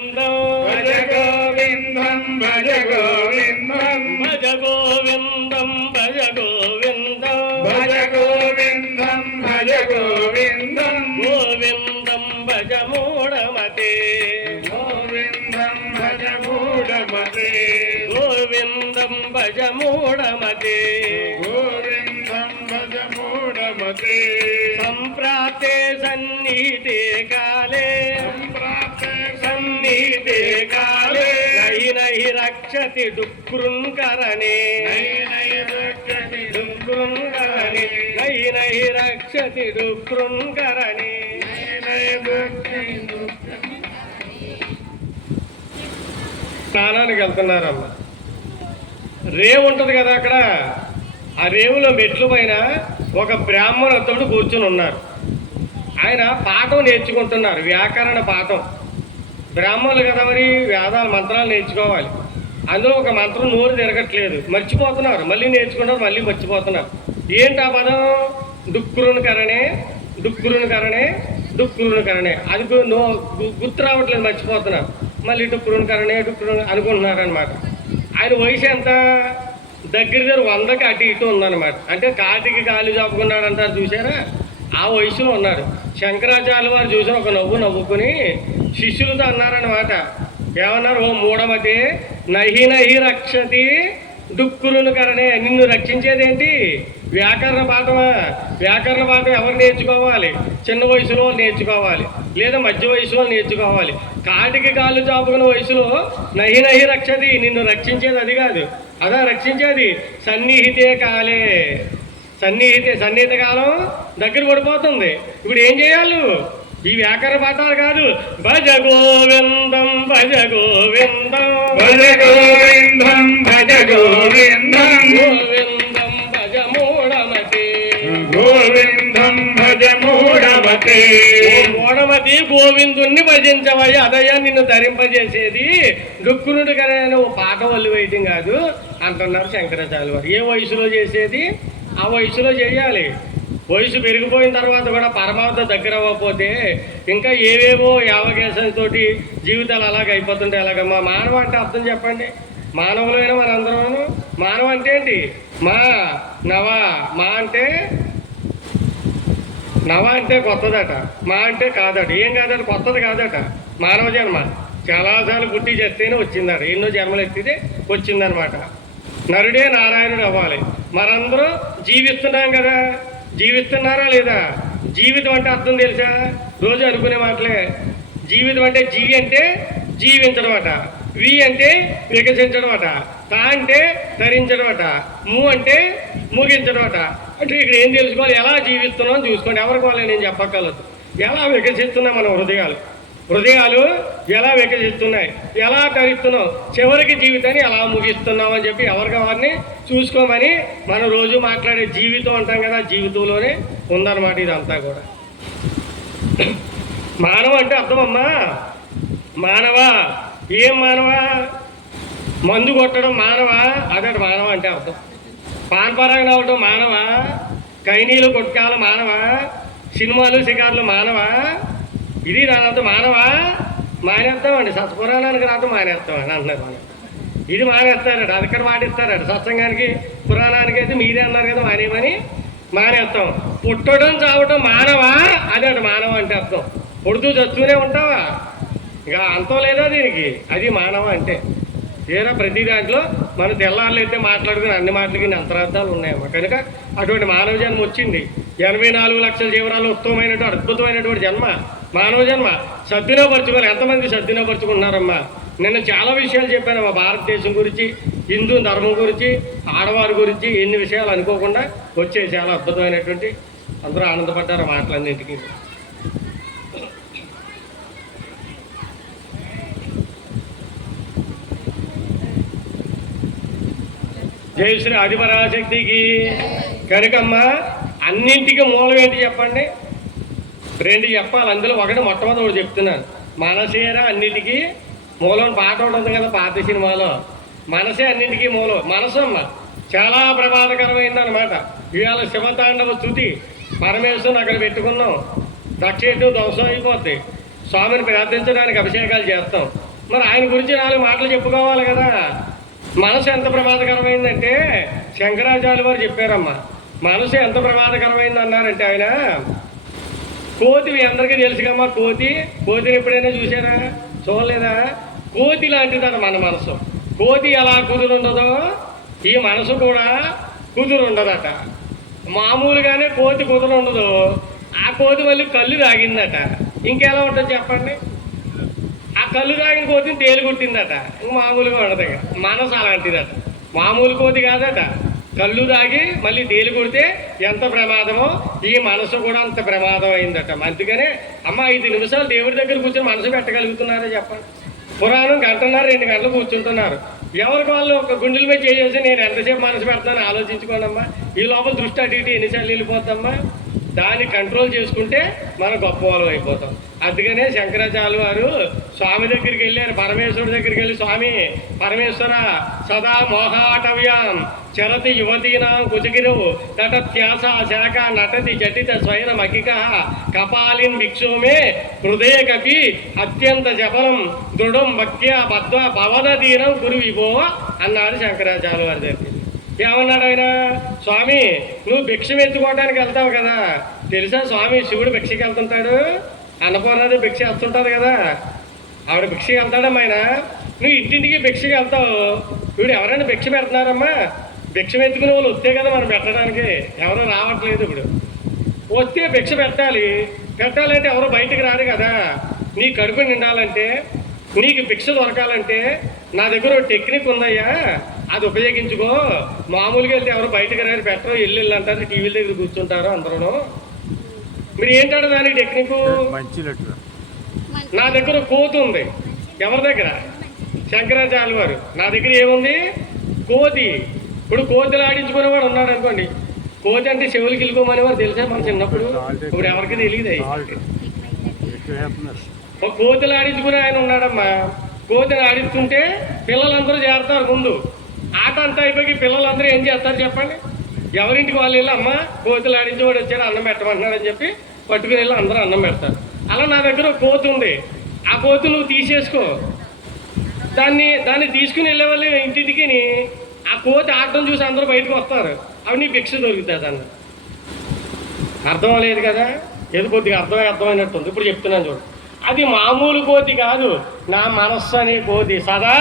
భజ గోవిందం భజ గోవిందం భజ గోవిందం భజ గోవిందం భజ గోవిందం భజ గోవిందం గోవిందం భజ మూఢమతే గోవిందం భజ మూఢమతే గోవిందం భజ మూఢమతే గోవిందం భజ మూఢమతే సంప్రాప్తే సన్నిహితే కాలే కాలే నహి నహి రక్షతి డుక్రుంకరణే నహి రక్షతి డుక్రుంకరణే నహి నహి రక్షతి డుక్రుంకరణే. స్నానానికి వెళ్తున్నారమ్మ. రేవు ఉంటుంది కదా అక్కడ. ఆ రేవులో మెట్ల పైన ఒక బ్రాహ్మణుడు కూర్చుని ఉన్నారు. ఆయన పాఠం నేర్చుకుంటున్నారు, వ్యాకరణ పాఠం. బ్రాహ్మణులు కదా, మరి వేదాలు మంత్రాలు నేర్చుకోవాలి. అందులో ఒక మంత్రం నోరు తిరగట్లేదు, మర్చిపోతున్నారు. మళ్ళీ నేర్చుకుంటారు, మళ్ళీ మర్చిపోతున్నారు. ఏంటి ఆ పదం? డుక్కురుని కరణే డుక్కురుని కరణే డుక్కురుని కరణే. అది గుర్తు రావట్లేదు, మర్చిపోతున్నారు. మళ్ళీ డుక్కురుని కరణే డుక్కురుని అనుకుంటున్నారు అనమాట. ఆయన వయసు ఎంత? దగ్గర 100కి అటు ఇటు ఉందన్నమాట. అంటే కాటికి కాలు చాపుకున్నాడు అంటారు చూసారా, ఆ వయసులో ఉన్నారు. శంకరాచార్యుల వారు చూసిన ఒక నవ్వుకుని శిష్యులతో అన్నారన్నమాట. ఏమన్నారు? ఓ మూఢమతి, నహి నహి రక్షతి డుక్కురుని కరణే. నిన్ను రక్షించేదేంటి? వ్యాకరణ పాఠమా? వ్యాకరణ పాఠం ఎవరు నేర్చుకోవాలి? చిన్న వయసులో నేర్చుకోవాలి, లేదా మధ్య వయసులో నేర్చుకోవాలి. కాటికి కాళ్ళు చాపుకున్న వయసులో నహి నహి రక్షతి, నిన్ను రక్షించేది అది కాదు. అదా రక్షించేది సన్నిహితే కాలే. సన్నిహిత కాలం దగ్గర పడిపోతుంది. ఇప్పుడు ఏం చేయాలి? ఈ వ్యాకరణ పాఠాలు కాదు. భజ గోవిందం భజ గోవిందం భజ గోవిందం భజ గోవిందం గోవిందం భజ మూఢమతి గోవిందం భజ మూఢమతి. మూఢమతి, గోవిందుణ్ణి భజించవయ్య, అదయ్యా నిన్ను ధరింపజేసేది. డుక్కునుడు కదా ఓ పాట వల్లి వేయటం కాదు అంటున్నారు శంకరాచార్యుల వారు. ఏ వయసులో చేసేది ఆ వయసులో చేయాలి. వయసు పెరిగిపోయిన తర్వాత కూడా పరమావధి దగ్గర అవ్వకపోతే ఇంకా ఏవేవో యావకేశంతోటి జీవితాలు అలాగ అయిపోతుంటే ఎలాగమ్మా? మానవ అంటే అర్థం చెప్పండి. మానవులైన మనందరం. మానవ అంటే ఏంటి? మా నవ. మా అంటే నవ అంటే కొత్తదట, మా అంటే కాదట. ఏం కాదట? కొత్తది కాదట. మానవ జన్మ చాలాసార్లు పుట్టి చేస్తేనే వచ్చిందట. ఎన్నో జన్మలు ఎత్తితే వచ్చిందనమాట. నరుడే నారాయణుడు అవ్వాలి. మనందరూ జీవిస్తున్నాం కదా, జీవిస్తున్నారా లేదా? జీవితం అంటే అర్థం తెలుసా? రోజు అనుకునే మాటలే. జీవితం అంటే జీవి అంటే జీవించడం అట, వి అంటే వికసించడం అట, తా అంటే ధరించడం అట, ము అంటే ముగించడం అట. అంటే ఇక్కడ ఏం తెలుసుకోవాలి? ఎలా జీవిస్తున్నాం చూసుకోండి. ఎవరికి వాళ్ళని నేను చెప్పగలదు. ఎలా వికసిస్తున్నాం మన హృదయాలు ఎలా వికసిస్తున్నాయి, ఎలా తరిస్తున్నాం, చివరికి జీవితాన్ని ఎలా ముగిస్తున్నాం అని చెప్పి ఎవరికి వారిని చూసుకోమని మనం రోజు మాట్లాడే జీవితం అంటాం కదా, జీవితంలోనే ఉందన్నమాట ఇదంతా కూడా. మానవ అంటే అర్థమమ్మా. మానవ ఏం మానవ? మందు కొట్టడం మానవ, అదటి మానవ అంటే అర్థం. పాన్పరాగన అవడం మానవ, కైనీలు కొట్టుకాల మానవ, సినిమాలు షికార్లు మానవ. ఇది దానంతా మానవా? మానేస్తామండి. సత్పురాణానికి రావడం మానేస్తామని అంటున్నారు మనం. ఇది మానేస్తారట, అది ఇక్కడ మాటిస్తారట. సత్సంగానికి పురాణానికి అయితే మీరే అన్నారు కదా మానేమని మానేస్తాం. పుట్టడం చావటం మానవా? అదే మానవ అంటే అర్థం. పుడుతూ చస్తూనే ఉంటావా? ఇక అంతం లేదా దీనికి? అది మానవ అంటే. ఏరా ప్రతి దాంట్లో మనం తెల్లారులు అయితే మాట్లాడుకుని అన్ని మాటలకి అంతరార్థాలు ఉన్నాయమ్మా. కనుక అటువంటి మానవ జన్మ వచ్చింది. 84 లక్షల జీవనాలు ఉత్తమమైనటువంటి అద్భుతమైనటువంటి జన్మ మానవ జన్మ. సద్వినియోగపరచుకోవాలి. ఎంతమంది సద్వినియోగపరచుకుంటున్నారమ్మా? నిన్న చాలా విషయాలు చెప్పానమ్మా. భారతదేశం గురించి, హిందూ ధర్మం గురించి, ఆడవారి గురించి ఎన్ని విషయాలు అనుకోకుండా వచ్చే చాలా అద్భుతమైనటువంటి. అందరూ ఆనందపడ్డారు మాటలన్నింటికి. జై శ్రీ ఆదిపరాశక్తికి. కనుకమ్మా అన్నింటికి మూలం ఏంటి చెప్పండి? 2 చెప్పాలి. అందులో ఒకటి మొట్టమొదటి చెప్తున్నాను. మనసేరా అన్నిటికీ మూలం. పాట ఉంటుంది కదా పాత సినిమాలో, మనసే అన్నింటికీ మూలం. మనసు అమ్మ చాలా ప్రమాదకరమైంది అనమాట. ఇవాళ శివతాండవ స్తుతి పరమేశ్వరుని అక్కడ పెట్టుకున్నాం. దక్షేతం ధ్వంసం అయిపోద్ది. స్వామిని ప్రార్థించడానికి అభిషేకాలు చేస్తాం. మరి ఆయన గురించి 4 మాటలు చెప్పుకోవాలి కదా. మనసు ఎంత ప్రమాదకరమైందంటే శంకరాచార్యులు వారు చెప్పారమ్మా, మనసు ఎంత ప్రమాదకరమైంది అన్నారంటే ఆయన, కోతి మీ అందరికీ తెలుసుకమ్మా, కోతిని ఎప్పుడైనా చూసారా? చూడలేదా? కోతి లాంటిదట మన మనసు. కోతి ఎలా కుదురుండదో ఈ మనసు కూడా కుదురుండదట. మామూలుగానే కోతి కుదురుండదు, ఆ కోతి మళ్ళీ కళ్ళు తాగిందట. ఇంకెలా ఉంటుంది చెప్పండి? ఆ కళ్ళు తాగిన కోతిని తేలి కుట్టిందట. ఇంక మామూలుగా ఉండదు. ఇక మనసు అలాంటిదట, మామూలు కోతి కాదట. కళ్ళు తాగి మళ్ళీ తేలి కుడితే ఎంత ప్రమాదమో ఈ మనసు కూడా అంత ప్రమాదం అయిందట. అందుకనే అమ్మ 5 నిమిషాలు దేవుడి దగ్గర కూర్చొని మనసు పెట్టగలుగుతున్నారో చెప్పండి? పురాణం 1.5 2 గంటలు కూర్చుంటున్నారు. ఎవరికి వాళ్ళు ఒక గుండెల మీద చేసి నేను ఎంతసేపు మనసు పెడతానని ఆలోచించుకోండి అమ్మా. ఈ లోపల దృష్టి అటు ఇటు ఎన్నిసార్లు వెళ్ళిపోతామ్మా. దాన్ని కంట్రోల్ చేసుకుంటే మనం గొప్ప వాళ్ళం అయిపోతాం. అందుకనే శంకరాచార్యులు వారు స్వామి దగ్గరికి వెళ్ళారు, పరమేశ్వరుడి దగ్గరికి వెళ్ళి, స్వామి పరమేశ్వర సదా మోహాటవ్యాం చరతి యువతీనాం కుచగిరు తటత్యాస శాఖ నటతి జటిత స్వైర మకిక కపాలిన్ భిక్షోమే హృదయ కపి అత్యంత జపలం దృఢం భక్త్య బద్వ భవదీనం గురు విభో అన్నాడు శంకరాచార్యులు వారి దగ్గర. ఏమన్నాడు ఆయన? స్వామి నువ్వు భిక్షం ఎత్తుకోవడానికి వెళ్తావు కదా, తెలుసా స్వామి శివుడు భిక్షకి వెళ్తుంటాడు, అన్నపూర్ణది భిక్ష వేస్తుంటుంది కదా, ఆవిడ భిక్షకి వెళ్తాడమ్మా ఆయన. నువ్వు ఇంటింటికి భిక్షకి వెళ్తావు, ఇప్పుడు ఎవరైనా భిక్ష పెడుతున్నారమ్మా? భిక్షం ఎత్తుకునే వాళ్ళు వస్తే కదా మనం పెట్టడానికి, ఎవరు రావట్లేదు. ఇప్పుడు వస్తే భిక్ష పెట్టాలంటే ఎవరు బయటకు రారు కదా. నీ కడుపు నిండాలంటే, నీకు భిక్ష దొరకాలంటే నా దగ్గర ఒక టెక్నిక్ ఉందయ్యా, అది ఉపయోగించుకో. మామూలుగా వెళ్తే ఎవరు బయటకు రారు, పెట్టరు, ఇల్లు అంటారు, టీవీల దగ్గర కూర్చుంటారు అందరూ. మీరు ఏంటాడు దానికి టెక్నిక్? నా దగ్గర కోతి ఉంది. ఎవరి దగ్గర? శంకరాచార్యులు వారు. నా దగ్గర ఏముంది? కోతి. ఇప్పుడు కోతులు ఆడించుకునేవాడు ఉన్నాడు అనుకోండి. కోతి అంటే చెవులకి వెళ్ళిపోమని వారు తెలుసా మన చిన్నప్పుడు? ఇప్పుడు ఎవరికి తెలియదు. ఒక కోతులు ఆడించుకునే ఆయన ఉన్నాడమ్మా. కోతిని ఆడిస్తుంటే పిల్లలందరూ చేరతారు ముందు. ఆట అంతా అయిపోయి పిల్లలందరూ ఏం చేస్తారు చెప్పండి? ఎవరింటికి వాళ్ళు వెళ్ళి అమ్మ కోతులు ఆడించేవాడు వచ్చాడు అన్నం పెట్టమంటున్నాడని చెప్పి పట్టుకుని వెళ్ళి అందరూ అన్నం పెడతారు. అలా నా దగ్గర ఒక కోతి ఉంది. ఆ కోతి నువ్వు తీసేసుకో. దాన్ని తీసుకుని వెళ్ళేవాళ్ళు ఇంటింటికి. ఆ కోతి ఆడటం చూసి అందరూ బయటకు వస్తారు. అవి నీ భిక్ష దొరుకుతుంది అన్న. అర్థం లేదు కదా? ఏదో కొద్దిగా అర్థమైనట్టుంది. ఇప్పుడు చెప్తున్నాను చూడు. అది మామూలు కోతి కాదు, నా మనస్సు అనే కోతి. సదా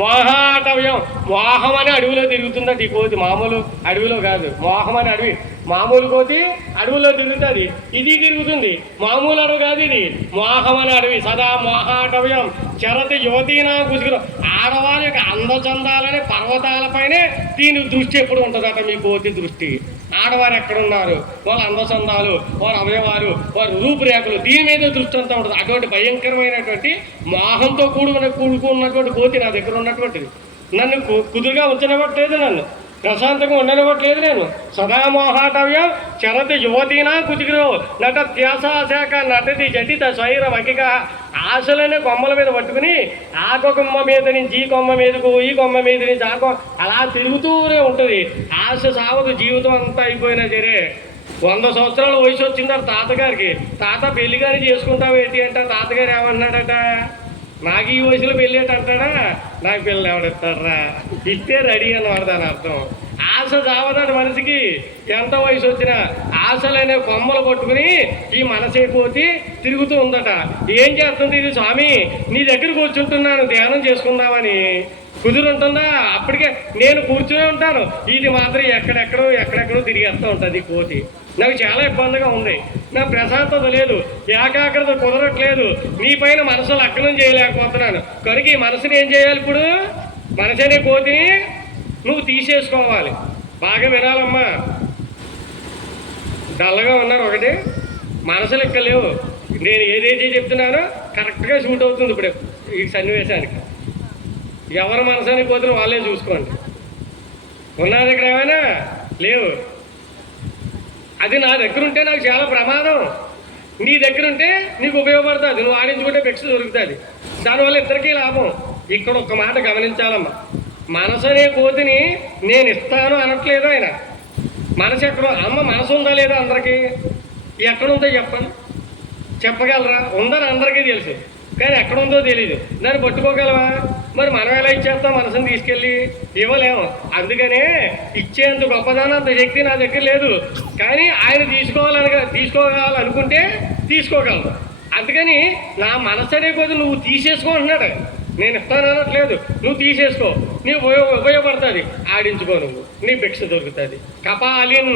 మోహాటవ్యం, మోహం అనే అడవిలో తిరుగుతుందట ఈ కోతి. మామూలు అడవిలో కాదు, మోహం అనే అడవి. మామూలు కోతి అడవిలో తిరుగుతుంది, ఇది తిరుగుతుంది. మామూలు అడవి కాదు, ఇది మోహం అనే అడవి. సదా మోహాటవ్యం చరతి యువతీనా కుసుగురు. ఆడవారి యొక్క అందచందాలనే పర్వతాలపైనే దీని దృష్టి ఎప్పుడు ఉంటుందట మీ కోతి దృష్టి. ఆడవారు ఎక్కడున్నారు, వాళ్ళ అందచందాలు, వారి అవయవాలు, వారి రూపురేఖలు, దీని మీద దృష్టి అంతా ఉంటుంది. అటువంటి భయంకరమైనటువంటి మోహంతో కూడుకున్నటువంటి కోతి నా దగ్గర ఉన్నటువంటిది. నన్ను కుదురుగా ఉంచనివ్వట్లేదు, నన్ను ప్రశాంతంగా ఉండనివ్వట్లేదు. నేను సదా మోహాటవ్యం చరతి యువతీనా కుచిగురు నటత్యాశాఖ నటతి జటిత స్వైర వకిక. ఆశలనే కొమ్మల మీద పట్టుకుని ఆ కొమ్మ మీద నుంచి ఈ కొమ్మ మీదకు, ఈ కొమ్మ మీద నుంచి ఆ కొమ్మ, అలా తిరుగుతూనే ఉంటుంది. ఆశ సావదు. జీవితం అంతా అయిపోయినా సరే 100 సంవత్సరాల వయసు వచ్చిందారు తాతగారికి. తాత పెళ్లి కానీ చేసుకుంటావు ఏంటి అంటే తాతగారు ఏమన్నాడట? నాకు ఈ వయసులో పెళ్ళేట అంటాడా? నాకు పిల్లలు ఎవడెత్తాడరా, ఇస్తే రెడీ అన్నమాట దాని అర్థం. ఆశ చావదాడు మనిషికి. ఎంత వయసు వచ్చినా ఆశలనే కొమ్మలు పట్టుకుని ఈ మనసే పోతి తిరుగుతూ ఉందట. ఏం చేస్తుంది ఇది? స్వామి నీ దగ్గర కూర్చుంటున్నాను ధ్యానం చేసుకుందామని. కుదురుంటుందా? అప్పటికే నేను కూర్చునే ఉంటాను, ఇది మాత్రం ఎక్కడెక్కడో తిరిగేస్తూ ఉంటుంది కోతి. నాకు చాలా ఇబ్బందిగా ఉంది, నా ప్రశాంతత లేదు, ఏకాగ్రత కుదరట్లేదు, నీ పైన మనసు లగ్నం చేయలేకపోతున్నాను. కనుక ఈ మనసుని ఏం చేయాలి? ఇప్పుడు మనసు అనే కోతిని నువ్వు తీసేసుకోవాలి. బాగా వినాలమ్మా. డల్గా ఉన్నారు ఒకటి, మనసులు ఇక్కడ లేవు. నేను ఏదైతే చెప్తున్నానో కరెక్ట్గా షూట్ అవుతుంది ఇప్పుడు ఈ సన్నివేశానికి. ఎవరి మనసుని కోతిని వాళ్ళే చూసుకోండి. ఉన్నది ఇక్కడ ఏమైనా లేవు. అది నా దగ్గర ఉంటే నాకు చాలా ప్రమాదం, నీ దగ్గర ఉంటే నీకు ఉపయోగపడుతుంది. నువ్వు ఆడించుకుంటే భిక్ష దొరుకుతుంది. దానివల్ల ఇద్దరికీ లాభం. ఇక్కడ ఒక్క మాట గమనించాలమ్మా. మనసు అనే కోతిని నేను ఇస్తాను అనట్లేదు ఆయన. మనసు ఎక్కడో, అమ్మ మనసు ఉందా లేదా అందరికీ? ఎక్కడుందో చెప్పండి, చెప్పగలరా? ఉందని అందరికీ తెలుసు. కానీ ఎక్కడ ఉందో తెలియదు. దాన్ని పట్టుకోగలవా? మరి మనం ఎలా ఇచ్చేస్తాం మనసుని తీసుకెళ్ళి? ఇవ్వలేము. అందుకనే ఇచ్చేంత గొప్పదానం అంత శక్తి నా దగ్గర లేదు. కానీ ఆయన తీసుకోవాలనుకుంటే తీసుకోగలరు. అందుకని నా మనసు అనే కొద్ది నువ్వు తీసేసుకో అంటున్నాడు. నేను ఇస్తానట్లేదు, నువ్వు తీసేసుకో, నీ ఉపయోగపడుతుంది, ఆడించుకో, నువ్వు నీ భిక్ష దొరుకుతుంది. కపాలిన్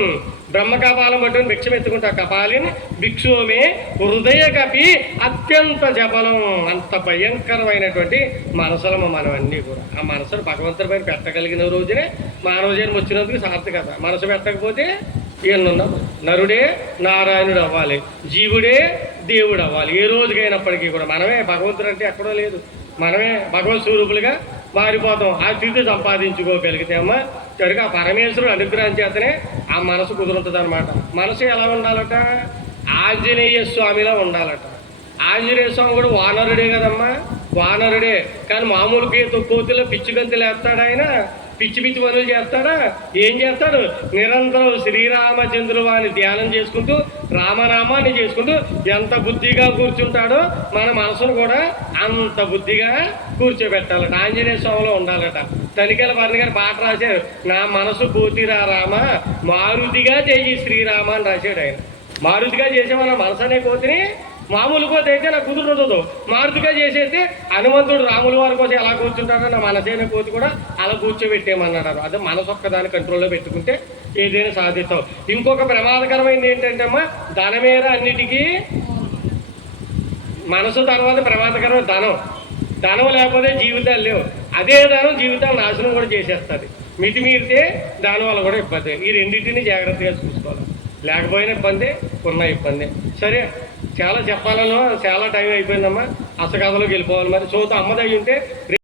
బ్రహ్మకపాలం పట్టుకుని భిక్షం ఎత్తుకుంటా. కపాలిన్ భిక్షోమే హృదయ కపి అత్యంత జపలం. అంత భయంకరమైనటువంటి మనసులము మనవన్నీ కూడా. ఆ మనసును భగవంతుడి పైన పెట్టగలిగిన రోజునే మానవ జన్మ వచ్చినందుకు సార్థకత. మనసు పెట్టకపోతే ఏమన్నా నరుడే నారాయణుడు అవ్వాలి, జీవుడే దేవుడు అవ్వాలి. ఏ రోజుకైనప్పటికీ కూడా మనమే భగవంతుడు అంటే ఎక్కడో లేదు, మనమే భగవత్ స్వరూపులుగా మారిపోతాం. ఆ స్థితి సంపాదించుకోగలిగితే అమ్మ కనుక ఆ పరమేశ్వరుడు అనుగ్రహం చేతనే ఆ మనసు కుదురుతుంది అనమాట. మనసు ఎలా ఉండాలట? ఆంజనేయ స్వామిలా ఉండాలట. ఆంజనేయ స్వామి కూడా వానరుడే కదమ్మా, వానరుడే. కానీ మామూలు కోతిలో పిచ్చి గంతులు వేస్తాడు ఆయన, పిచ్చి పిచ్చి పనులు చేస్తాడా? ఏం చేస్తాడు? నిరంతరం శ్రీరామచంద్రుడు వారిని ధ్యానం చేసుకుంటూ రామనామాన్ని చేసుకుంటూ ఎంత బుద్ధిగా కూర్చుంటాడో మన మనసును కూడా అంత బుద్ధిగా కూర్చోబెట్టాలట. ఆంజనేయ స్వామిలో ఉండాలట. తనికెళ్ళ వారిని గారు పాట రాశారు, నా మనసు కోతిరా రామ మారుతిగా చెయ్యి శ్రీరామ అని రాశాడు ఆయన. మారుతిగా చేసే మన మనసు అనే కోతిని మామూలు కోతి అయితే నాకు కుదురుతుందో, మారుతిగా చేసేస్తే హనుమంతుడు రాముల వారి కోసం ఎలా కూర్చుంటాడో నా మనసైన కోతి కూడా అలా కూర్చోబెట్టేయమన్నాడు. అదే మనసు ఒక్కదాన్ని కంట్రోల్లో పెట్టుకుంటే ఏదైనా సాధిస్తాం. ఇంకొక ప్రమాదకరమైనది ఏంటంటే అమ్మా, ధనమేర అన్నిటికీ మనసు తర్వాత ప్రమాదకరమైన ధనం. ధనం లేకపోతే జీవితాలు లేవు. అదే ధనం జీవితాలు నాశనం కూడా చేసేస్తుంది. మితిమీరితే దానివల్ల కూడా ఇబ్బంది. ఈ రెండింటిని జాగ్రత్తగా చూసుకోవాలి. లేకపోయినా ఇబ్బంది, ఉన్న ఇబ్బంది. సరే, చాలా చెప్పాలన్నా చాలా టైం అయిపోయిందమ్మా. అసలు కథలోకి వెళ్ళిపోవాలి. మరి చూద్దాం, అమ్మదయ్యి ఉంటే